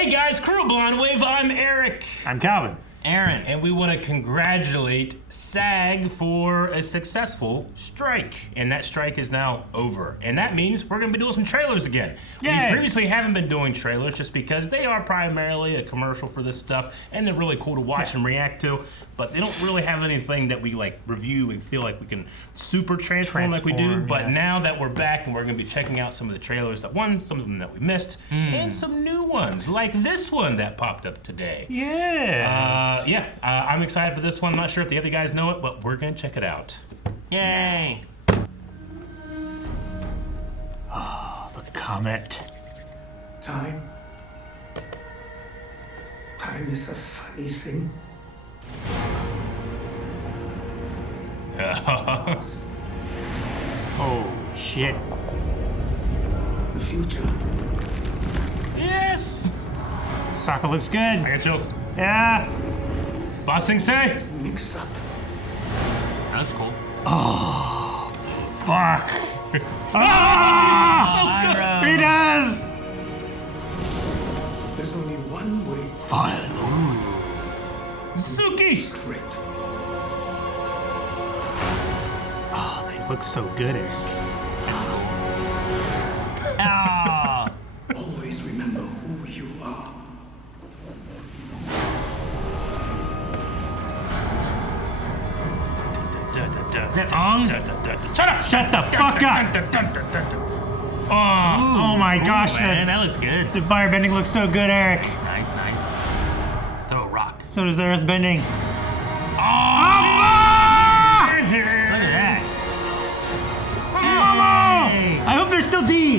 Hey guys, Crew Blonde Wave, I'm Eric. I'm Calvin. Aaron. And we want to congratulate SAG for a successful strike. And that strike is now over. And that means we're going to be doing some trailers again. Yay. We previously haven't been doing trailers just because they are primarily a commercial for this stuff. And they're really cool to watch and react to. But they don't really have anything that we like review and feel like we can super transform like we do. But now that we're back and we're going to be checking out some of the trailers that won, some of them that we missed, and some new ones like this one that popped up today. I'm excited for this one. I'm not sure if the other guys know it, but we're gonna check it out. Yay! Oh, the comet. Time is a funny thing. Past, Oh, shit. the future. Yes! Sokka looks good. I got chills. Yeah. Bossing say? Mixed up. That's cool. Fuck. Ah! He does. There's only one way Fire. Suki! straight. Oh, they look so good, Eric. Ah! Always remember who you are. Is that Ong? Shut up! Shut the fuck up. Oh my gosh, Man, that looks good. the firebending looks so good, Eric. Nice. Throw a rock. So does the earthbending. Look at that. Hey. I hope they're still D.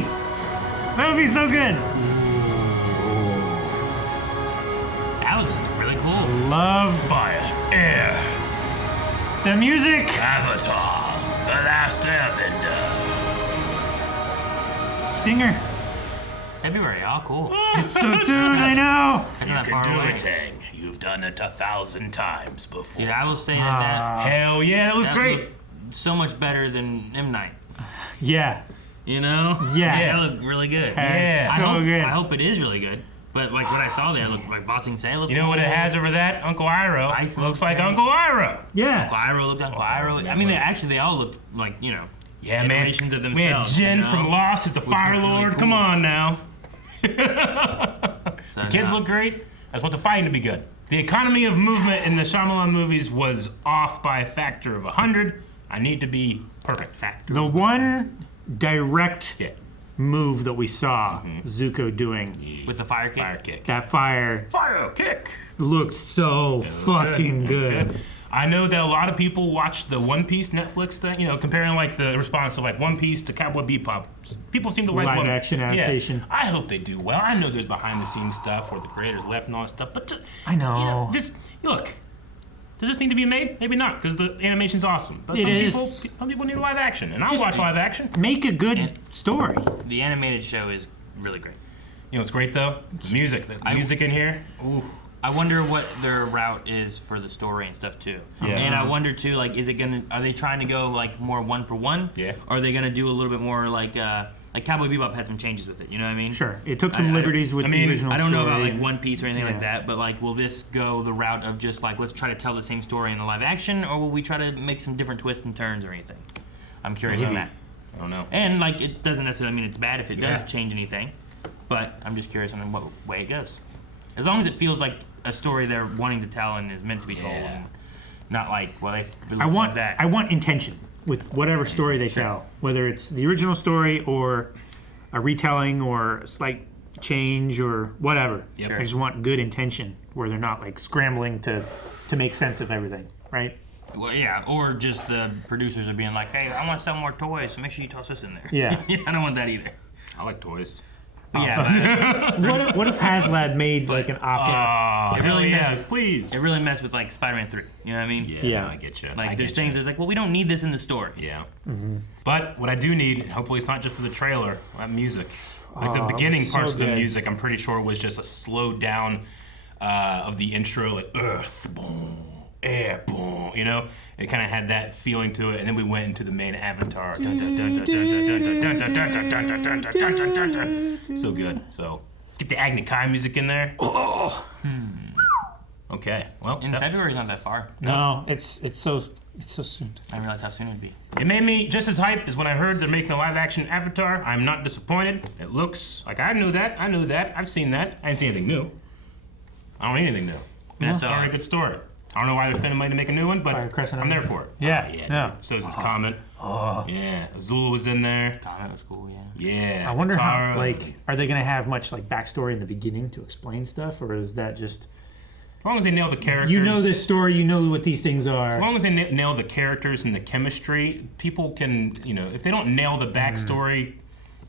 That would be so good. That looks really cool. Love Fire, air, the music. Avatar, The Last Airbender. Stinger. February, oh cool. It's so soon, I know. That's You not can far do away. it, Tang. You've done it 1,000 times before. Dude, I will say that Hell yeah, that was that great. looked so much better than M. Night. Yeah. You know? Yeah. That looked really good. Yeah. So good. I hope it is really good. But like what I saw there, looked like Bossing Say looked You know what it cool. has over that? Uncle Iroh. Ice Looks looks like great. Uncle Iroh. Yeah. Uncle Iroh looked Uncle Iroh. I mean, they all look like, you know, Yeah, man. iterations of We had themselves. Jin you know? from Lost as the Fire looks really Lord. cool. Come on now. So, The kids look great. I just want the fighting to be good. The economy of movement in the Shyamalan movies was off by a factor of 100. I need to be perfect. Factor. The one direct Yeah. move that we saw Zuko doing, with the fire kick. Fire kick. that fire Fire kick. looked so fucking good. I know that a lot of people watch the One Piece Netflix thing, you know, comparing like the response of like One Piece to Cowboy Bebop. People seem to like Live One action adaptation. Yeah. I hope they do well. I know there's behind the scenes stuff where the creators left and all that stuff, but just, I know. just look. Does this need to be made? Maybe not, because the animation's awesome. But It is. some people need live action, and I'll watch live action. Make a good story. The animated show is really great. You know what's great though? The music. The music in here. Ooh. I wonder what their route is for the story and stuff too. Yeah. And I wonder too, like, are they trying to go like more one for one? Yeah. Or are they gonna do a little bit more like Cowboy Bebop had some changes with it? You know what I mean? Sure. It took some liberties with I mean, the original I don't know about story. like One Piece or anything Yeah. like that, but like, will this go the route of just like let's try to tell the same story in a live action, or will we try to make some different twists and turns or anything? I'm curious on Maybe. that. I don't know. And like, it doesn't necessarily mean it's bad if it does Yeah. change anything, but I'm just curious on what way it goes. As long as it feels like a story they're wanting to tell and is meant to be told, Yeah. and not like, well, they really I want that. I want intention with whatever story they tell, whether it's the original story or a retelling or a slight change or whatever. Yep. I just want good intention where they're not like scrambling to make sense of everything, right? Well, yeah, or just the producers are being like, hey, I want to sell more toys, so make sure you toss this in there. Yeah. Yeah, I don't want that either. I like toys. But yeah, What if HasLab made like an opt-out? It really yeah, messed- please. it really messed with like Spider-Man 3. You know what I mean? Yeah. no, I get you. Like, there's things that's like, well, we don't need this in the story. Yeah. But what I do need, hopefully it's not just for the trailer, that music. Like the beginning so parts of the good. music, I'm pretty sure was just a slowed down of the intro, like earth, boom, air, boom, you know? It kind of had that feeling to it, and then we went into the main avatar. Dun, dun, dun, dun, dun, dun, dun, dun, dun, dun, dun, dun, dun, dun, dun, dun, dun, dun. So good. So Get the Agni Kai music in there. Oh. Okay. Well, And February's not that far. No, it's so soon. I didn't realize how soon it'd be. it made me just as hyped as when I heard they're making a live-action Avatar. I'm not disappointed. It looks like I knew that. I've seen that. I didn't see anything new. I don't need anything new. That's a good story. I don't know why they're spending money to make a new one, but Fire Crescent I'm there Island. for it. Yeah, Yeah. no. Dude. So is its Comet. Oh. Yeah. Azula was in there. Comet was cool, yeah. Yeah. I wonder Katara. how, like, are they gonna have much like backstory in the beginning to explain stuff, or is that just As long as they nail the characters. you know this story, you know what these things are? As long as they nail the characters and the chemistry, people can, if they don't nail the backstory,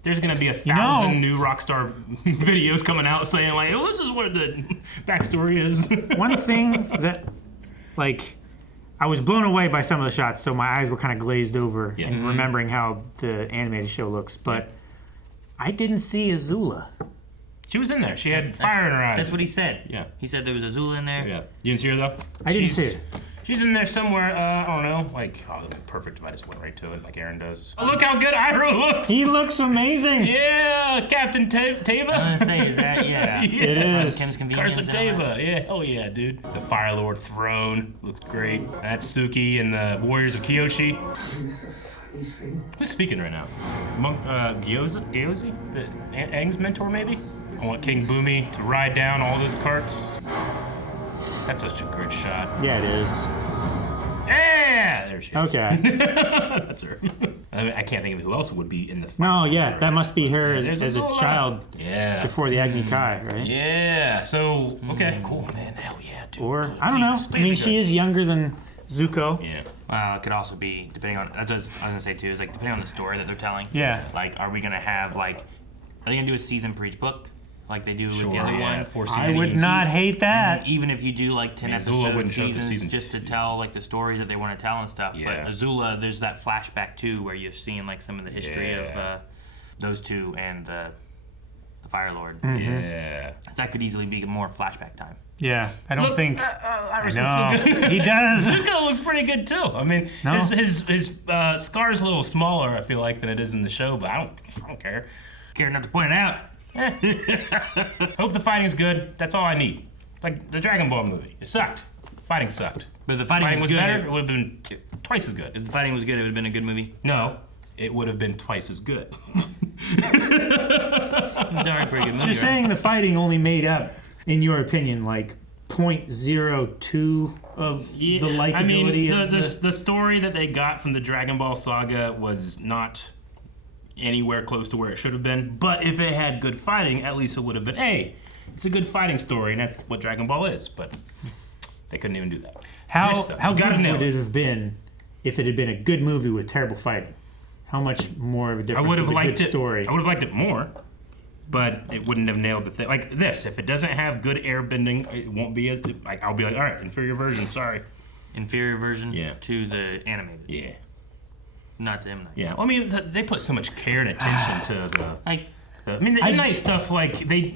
there's going to be 1,000 new Rockstar videos coming out saying, like, oh, this is what the backstory is. One thing that, like, I was blown away by some of the shots, so my eyes were kind of glazed over Yeah. in remembering how the animated show looks, but I didn't see Azula. She was in there. She had fire in her eyes. That's what he said. Yeah. He said there was Azula in there. Yeah. You didn't see her, though? I didn't see it. She's in there somewhere, I don't know, like, perfect if I just went right to it, like Aaron does. Oh, look how good Iroh looks! He looks amazing. Yeah, Captain Teva. I was gonna say, is that, yeah. It is. Kim's Convenience. Curse of Teva, yeah, hell yeah, dude. The Fire Lord throne looks great. That's Suki and the Warriors of Kyoshi. Who's speaking right now? Monk, Gyoza? Aang's mentor, maybe? I want King Boomy to ride down all those carts. That's such a good shot. Yeah, it is. Yeah, there she is. Okay. That's her. I can't think of who else would be in the. No, yeah, that must be her There's as a Azula. child Yeah. before the Agni Kai, right? Yeah. So okay, cool, man. Hell yeah, dude. Or I don't know. I mean, she is younger than Zuko. Yeah. Well, it could also be, depending on, that's what I was gonna say too, is like, depending on the story that they're telling. Yeah. Like, are we gonna have, like, are they gonna do a season for each book? Like they do with the Sure, other yeah, one? 4 I seasons. would not hate that. Even if you do like 10 Azula episode wouldn't show up this seasons season. just to tell like the stories that they want to tell and stuff. Yeah. But Azula, there's that flashback too where you're seeing like some of the history of Yeah. those two and the Fire Lord. Yeah. That could easily be more flashback time. Yeah, I don't think. Iris No, looks so good. he does. Zuko looks pretty good too. I mean, No. his scar's a little smaller, I feel like, than it is in the show, but I don't care. Care not to point it out. Hope the fighting's good. That's all I need. Like the Dragon Ball movie. It sucked. Fighting sucked. But if the fighting Fighting was good, better, it would have been twice as good. If the fighting was good, it would have been a good movie. No, it would have been twice as good. It's already a pretty good movie. You're saying the fighting only made up, in your opinion, like 0.02 of the likability I mean, of the story that they got from the Dragon Ball saga was not anywhere close to where it should have been. But if it had good fighting, at least it would have been, hey, it's a good fighting story, and that's what Dragon Ball is. But they couldn't even do that. How Missed them. how Gotta good nail would it have been if it had been a good movie with terrible fighting? How much more of a I difference would have with a liked good it. story? I would have liked it more, but it wouldn't have nailed the thing. Like this, if it doesn't have good airbending, it won't be as. Like I'll be like, all right, inferior version. Sorry. inferior version Yeah. to the animated, Yeah. not the M. Night. Yeah. I mean, they put so much care and attention to the. Like, I mean, the M-Night stuff, like they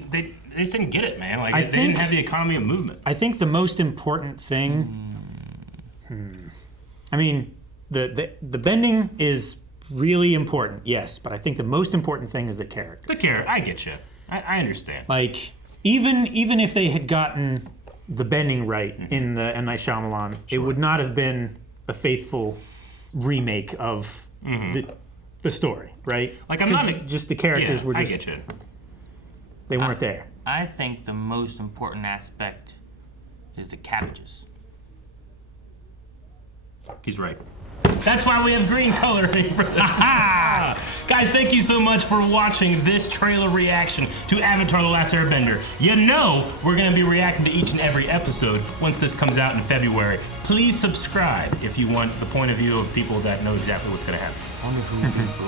just didn't get it, man. Like I they didn't think- have the economy of movement. I think the most important thing. I mean, the bending is really important, yes, but I think the most important thing is the character. The care, I get you. I understand. Like even if they had gotten the bending right in the M. Night Shyamalan, it would not have been a faithful remake of the story, right? Like, I'm 'Cause not just the characters were I just get you. they weren't there. I think the most important aspect is the cabbages. He's right. That's why we have green coloring for this. Guys, thank you so much for watching this trailer reaction to Avatar The Last Airbender. You know we're going to be reacting to each and every episode once this comes out in February. Please subscribe if you want the point of view of people that know exactly what's going to happen.